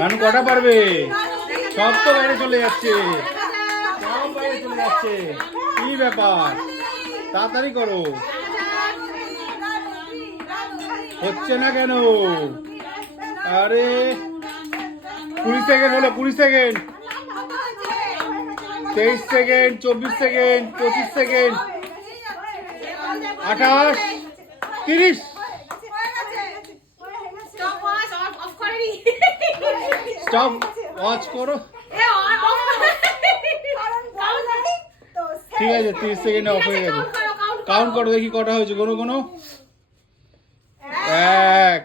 রানু কটা পারবে? সব তো বাইরে চলে যাচ্ছে, সব বাইরে চলে যাচ্ছে। কি ব্যাপার, তাড়াতাড়ি করো। হচ্ছে না কেন? আরে 20 সেকেন্ড হলো, 20 second, 23 second, 24 second, 25 second, 28, 30। Stop watch করো। ঠিক আছে, 30 সেকেন্ডে অফ হয়ে গেছে। কাউন্ট করো দেখি কটা হয়েছে, কোনো 1